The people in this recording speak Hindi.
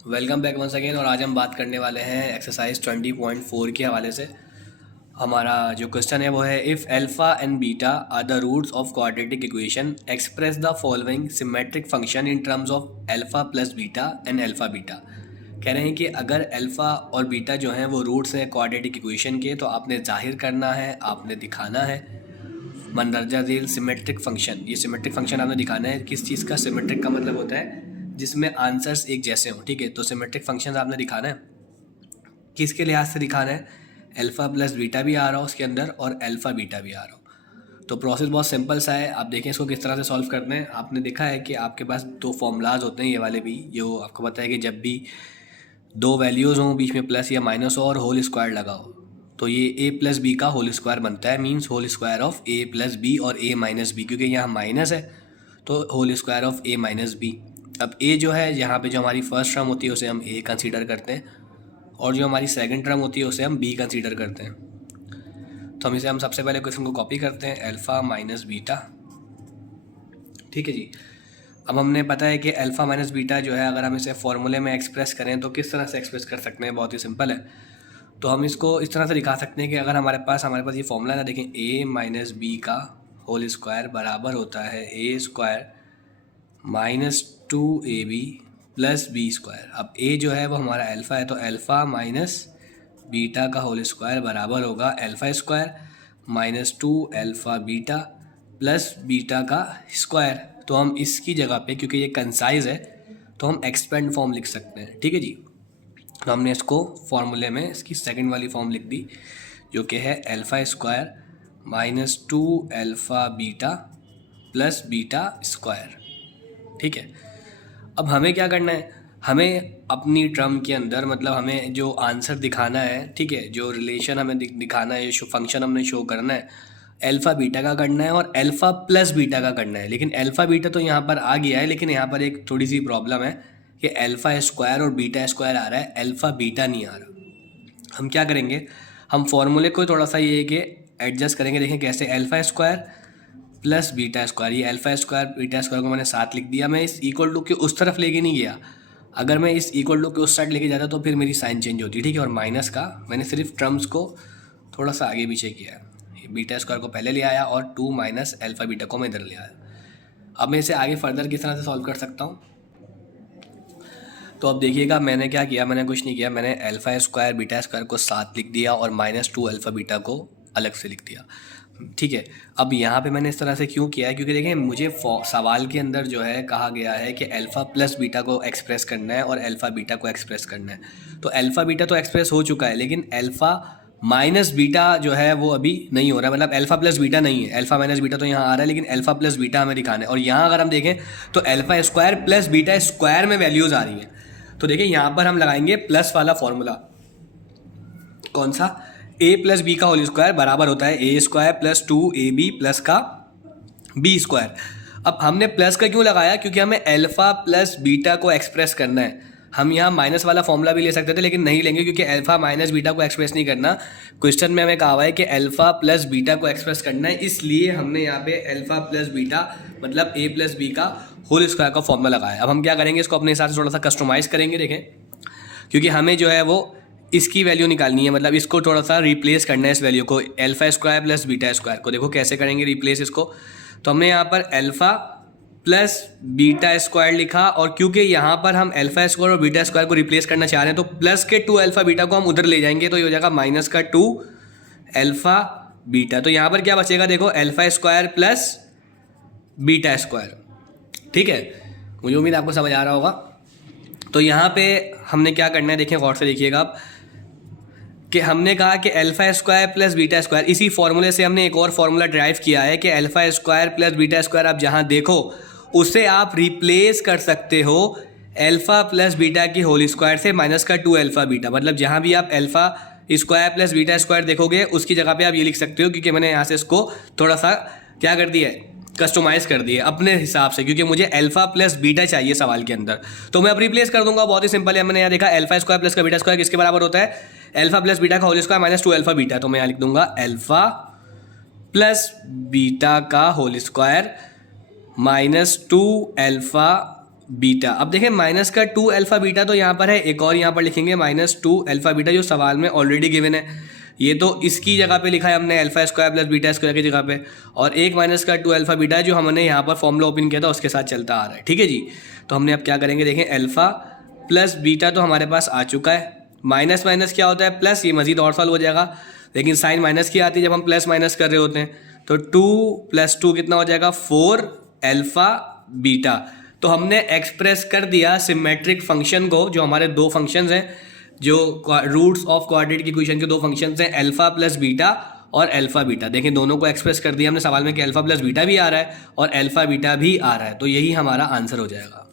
Welcome back once again. और आज हम बात करने वाले हैं एक्सरसाइज 20.4 के हवाले से। हमारा जो क्वेश्चन है वो है, if alpha and beta are the roots of quadratic equation express the following symmetric function in terms of alpha plus beta and alpha beta. कह रहे हैं कि अगर अल्फ़ा और बीटा जो हैं वो रूट्स हैं क्वाड्रेटिक इक्वेशन के, तो आपने जाहिर करना है, आपने दिखाना है मंदरजा झेल सिमेट्रिक फंक्शन। ये सिमेट्रिक फंक्शन आपने दिखाना है। किस चीज़ का? सिमेट्रिक का मतलब होता है जिसमें आंसर्स एक जैसे हों। ठीक है, तो सिमेट्रिक फंक्शन आपने दिखाना है। किसके लिहाज से दिखाना है? अल्फ़ा प्लस बीटा भी आ रहा हो उसके अंदर और अल्फ़ा बीटा भी आ रहा हो। तो प्रोसेस बहुत सिंपल सा है। आप देखें इसको किस तरह से सॉल्व करते हैं। आपने देखा है कि आपके पास दो फॉर्मूलाज होते हैं, ये वाले भी, जो आपको पता है कि जब भी दो वैल्यूज़ हों, बीच में प्लस या माइनस हो और होल स्क्वायर लगा हो, तो ये ए प्लस बी का होल स्क्वायर बनता है। Means whole square of a plus b और ए माइनस बी, क्योंकि यहाँ माइनस है तो whole square of a minus b. अब ए जो है, यहाँ पे जो हमारी फर्स्ट टर्म होती है उसे हम ए कंसीडर करते हैं, और जो हमारी सेकंड टर्म होती है उसे हम बी कंसीडर करते हैं। तो हम सबसे पहले क्वेश्चन को कॉपी करते हैं, अल्फ़ा माइनस बीटा। ठीक है जी। अब हमने पता है कि अल्फ़ा माइनस बीटा जो है, अगर हम इसे फॉर्मूले में एक्सप्रेस करें तो किस तरह से एक्सप्रेस कर सकते हैं? बहुत ही सिंपल है। तो हम इसको इस तरह से दिखा सकते हैं कि अगर हमारे पास ये फॉर्मूला है ना, देखें, ए माइनस बी का होल स्क्वायर बराबर होता है A square minus 2ab plus B square. अब ए जो है वो हमारा अल्फ़ा है, तो अल्फ़ा माइनस बीटा का होल स्क्वायर बराबर होगा alpha square minus 2 alpha beta plus beta का स्क्वायर। तो हम इसकी जगह पे, क्योंकि ये कंसाइज है, तो हम एक्सपेंड फॉर्म लिख सकते हैं। ठीक है जी। तो हमने इसको फॉर्मूले में इसकी सेकंड वाली फॉर्म लिख दी, जो कि है alpha square minus 2 alpha beta plus beta square. ठीक है। अब हमें क्या करना है? हमें अपनी टर्म के अंदर, मतलब हमें जो आंसर दिखाना है, ठीक है, जो रिलेशन हमें दिखाना है, जो फंक्शन हमने शो करना है, अल्फ़ा बीटा का करना है और अल्फ़ा प्लस बीटा का करना है। लेकिन अल्फ़ा बीटा तो यहाँ पर आ गया है, लेकिन यहाँ पर एक थोड़ी सी प्रॉब्लम है कि अल्फ़ा स्क्वायर और बीटा स्क्वायर आ रहा है, अल्फ़ा बीटा नहीं आ रहा। हम क्या करेंगे? हम फॉर्मूले को थोड़ा सा ये कि एडजस्ट करेंगे। देखें कैसे, alpha square plus beta square, ये अल्फ़ा स्क्वायर बीटा स्क्वायर को मैंने साथ लिख दिया। मैं इस इक्वल टू के उस तरफ लेके नहीं गया। अगर मैं इस इक्वल टू के उस साइड लेके जाता तो फिर मेरी साइन चेंज होती। ठीक है। और माइनस का मैंने सिर्फ टर्म्स को थोड़ा सा आगे पीछे किया है। बीटा स्क्वायर को पहले ले आया और 2 माइनस अल्फ़ा बीटा को मैं इधर ले आया। अब मैं इसे आगे फर्दर किस तरह से सॉल्व कर सकता हूँ? तो अब देखिएगा मैंने क्या किया। मैंने कुछ नहीं किया, मैंने अल्फ़ा स्क्वायर बीटा स्क्वायर को साथ लिख दिया और माइनस 2 अल्फ़ा बीटा को अलग से लिख दिया। ठीक है। अब यहाँ पे मैंने इस तरह से क्यों किया है? क्योंकि देखें, मुझे सवाल के अंदर जो है कहा गया है कि अल्फ़ा प्लस बीटा को एक्सप्रेस करना है और अल्फ़ा बीटा को एक्सप्रेस करना है। तो अल्फ़ा बीटा तो एक्सप्रेस हो चुका है, लेकिन अल्फ़ा माइनस बीटा जो है वो अभी नहीं हो रहा है। मतलब अल्फ़ा प्लस बीटा नहीं है, अल्फ़ा माइनस बीटा तो यहाँ आ रहा है, लेकिन अल्फ़ा प्लस बीटा हमें दिखाना है। और यहाँ अगर हम देखें तो alpha square plus beta square में वैल्यूज़ आ रही हैं। तो देखिए यहाँ पर हम लगाएंगे प्लस वाला फॉर्मूला। कौन सा? ए प्लस बी का होल स्क्वायर बराबर होता है A square plus 2ab plus का बी स्क्वायर। अब हमने प्लस का क्यों लगाया? क्योंकि हमें अल्फ़ा प्लस बीटा को एक्सप्रेस करना है। हम यहाँ माइनस वाला फॉर्मूला भी ले सकते थे, लेकिन नहीं लेंगे, क्योंकि अल्फ़ा माइनस बीटा को एक्सप्रेस नहीं करना। क्वेश्चन में हमें कहा हुआ है कि अल्फ़ा प्लस बीटा को एक्सप्रेस करना है, इसलिए हमने यहाँ पे अल्फ़ा प्लस बीटा मतलब ए प्लस बी का होल स्क्वायर का फॉर्मूला लगाया। अब हम क्या करेंगे, इसको अपने हिसाब से थोड़ा सा कस्टमाइज़ करेंगे। देखें, क्योंकि हमें जो है वो इसकी वैल्यू निकालनी है, मतलब इसको थोड़ा सा रिप्लेस करना है, इस वैल्यू को, alpha square plus beta square को। देखो कैसे करेंगे रिप्लेस इसको। तो हमने यहाँ पर अल्फ़ा प्लस बीटा स्क्वायर लिखा, और क्योंकि यहाँ पर हम अल्फ़ा स्क्वायर और बीटा स्क्वायर को रिप्लेस करना चाह रहे हैं, तो प्लस के 2 अल्फ़ा बीटा को हम उधर ले जाएंगे, तो ये हो जाएगा माइनस का 2 अल्फ़ा बीटा। तो यहाँ पर क्या बचेगा? देखो, alpha square plus beta square. ठीक है, मुझे उम्मीद आपको समझ आ रहा होगा। तो यहाँ पे हमने क्या करना है, देखें गौर से देखिएगा आप, कि हमने कहा कि alpha square plus beta square, इसी फॉर्मूले से हमने एक और फार्मूला ड्राइव किया है कि alpha square plus beta square आप जहाँ देखो उसे आप रिप्लेस कर सकते हो अल्फ़ा प्लस बीटा की होल स्क्वायर से माइनस का 2 अल्फ़ा बीटा। मतलब जहाँ भी आप alpha square plus beta square देखोगे उसकी जगह पे आप ये लिख सकते हो, क्योंकि मैंने यहाँ से इसको थोड़ा सा क्या कर दिया है, कस्टमाइज़ कर दिए अपने हिसाब से, क्योंकि मुझे अल्फ़ा प्लस बीटा चाहिए सवाल के अंदर। तो मैं अब रिप्लेस कर दूंगा। बहुत ही सिंपल है। मैंने यहाँ देखा अल्फ़ा स्क्वायर प्लस का बीटा स्क्वायर किसके बराबर होता है? अल्फ़ा प्लस बीटा का whole square minus 2 alpha beta. तो मैं यहाँ लिख दूंगा अल्फ़ा प्लस बीटा का whole square minus 2 alpha beta. अब देखें माइनस का 2 अल्फा बीटा तो यहाँ पर है, एक और यहाँ पर लिखेंगे -2 अल्फा बीटा जो सवाल में ऑलरेडी गिवन है। ये तो इसकी जगह पे लिखा है हमने alpha square plus beta square की जगह पे, और एक माइनस का 2 अल्फा बीटा जो हमने यहाँ पर फॉर्मूला ओपन किया था उसके साथ चलता आ रहा है। ठीक है जी, तो हमने अब क्या करेंगे, देखें अल्फा प्लस बीटा तो हमारे पास आ चुका है, माइनस माइनस क्या होता है प्लस, ये मजीद और सॉल्व हो जाएगा, लेकिन साइन माइनस की आती है जब हम प्लस माइनस कर रहे होते हैं। तो 2 + 2 कितना हो जाएगा 4 अल्फा बीटा। तो हमने एक्सप्रेस कर दिया सिमेट्रिक फंक्शन को, जो हमारे दो फंक्शंस हैं, जो रूट्स ऑफ क्वाड्रेटिक इक्वेशन के दो फंक्शंस हैं अल्फा प्लस बीटा और अल्फा बीटा। देखें दोनों को एक्सप्रेस कर दिया हमने सवाल में कि अल्फा प्लस बीटा भी आ रहा है और अल्फा बीटा भी आ रहा है, तो यही हमारा आंसर हो जाएगा।